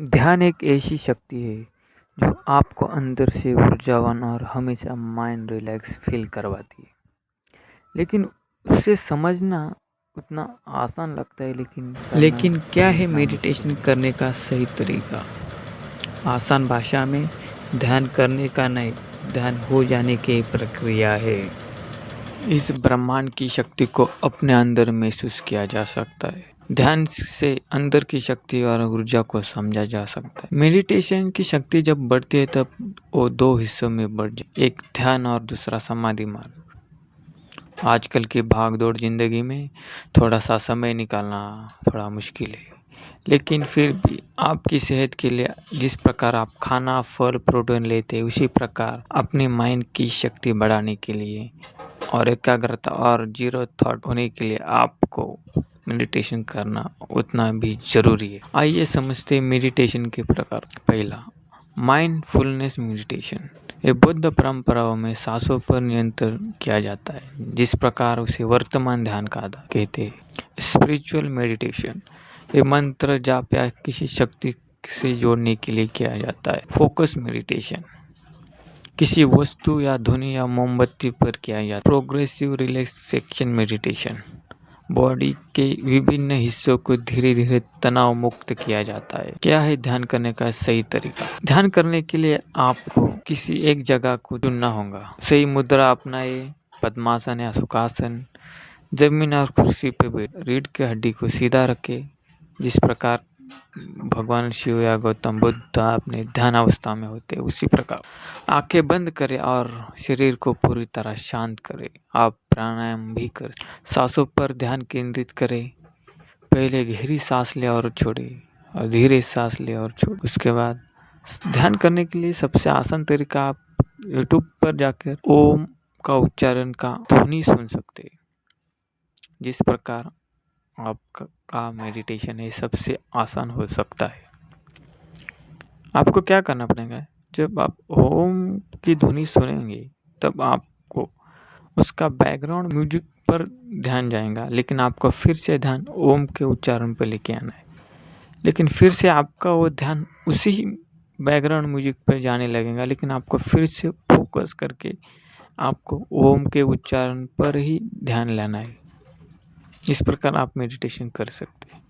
ध्यान एक ऐसी शक्ति है जो आपको अंदर से ऊर्जावान और हमेशा माइंड रिलैक्स फील करवाती है। लेकिन उसे समझना उतना आसान लगता है, लेकिन करना लेकिन क्या वही है इतना मुश्किल मेडिटेशन है। करने का सही तरीका? आसान भाषा में, ध्यान करने का नहीं, ध्यान हो जाने की प्रक्रिया है। इस ब्रह्मांड की शक्ति को अपने अंदर महसूस किया जा सकता है। ध्यान से अंदर की शक्ति और ऊर्जा को समझा जा सकता है। मेडिटेशन की शक्ति जब बढ़ती है तब वो दो हिस्सों में बढ़ जाती है, एक ध्यान और दूसरा समाधि मार्ग। आजकल की भागदौड़ जिंदगी में थोड़ा सा समय निकालना थोड़ा मुश्किल है, लेकिन फिर भी आपकी सेहत के लिए जिस प्रकार आप खाना, फल, प्रोटीन लेते हैं, उसी प्रकार अपने माइंड की शक्ति बढ़ाने के लिए और एकाग्रता और जीरो थॉट होने के लिए आपको मेडिटेशन करना उतना भी जरूरी है। आइए समझते हैं मेडिटेशन के प्रकार। पहला, माइंडफुलनेस मेडिटेशन। ये बौद्ध परंपराओं में सांसों पर नियंत्रण किया जाता है, जिस प्रकार उसे वर्तमान ध्यान का आधार कहते हैं। स्पिरिचुअल मेडिटेशन, ये मंत्र जाप या किसी शक्ति से जोड़ने के लिए किया जाता है। फोकस मेडिटेशन, किसी वस्तु या ध्वनि या मोमबत्ती पर किया जाता है। प्रोग्रेसिव रिलैक्सेशन मेडिटेशन, बॉडी के विभिन्न हिस्सों को धीरे धीरे तनाव मुक्त किया जाता है। क्या है ध्यान करने का सही तरीका? ध्यान करने के लिए आपको किसी एक जगह को चुनना होगा। सही मुद्रा अपनाए, पद्मासन या सुखासन। जमीन और कुर्सी पे बैठ रीढ़ की हड्डी को सीधा रखे, जिस प्रकार भगवान शिव या गौतम बुद्ध अपने ध्यान अवस्था में होते, उसी प्रकार आंखें बंद करें और शरीर को पूरी तरह शांत करें। आप प्राणायाम भी करें। सांसों पर ध्यान केंद्रित करें। पहले गहरी सांस ले और छोड़े और धीरे सांस ले और छोड़े। उसके बाद ध्यान करने के लिए सबसे आसान तरीका, आप यूट्यूब पर जाकर ओम का उच्चारण का ध्वनि सुन सकते हैं। जिस प्रकार आपका मेडिटेशन है सबसे आसान हो सकता है। आपको क्या करना पड़ेगा, जब आप ओम की ध्वनि सुनेंगे तब आपको उसका बैकग्राउंड म्यूजिक पर ध्यान जाएगा, लेकिन आपको फिर से ध्यान ओम के उच्चारण पर लेके आना है। लेकिन फिर से आपका वो ध्यान उसी बैकग्राउंड म्यूजिक पर जाने लगेगा, लेकिन आपको फिर से फोकस करके आपको ओम के उच्चारण पर ही ध्यान लेना है। इस प्रकार आप मेडिटेशन कर सकते हैं।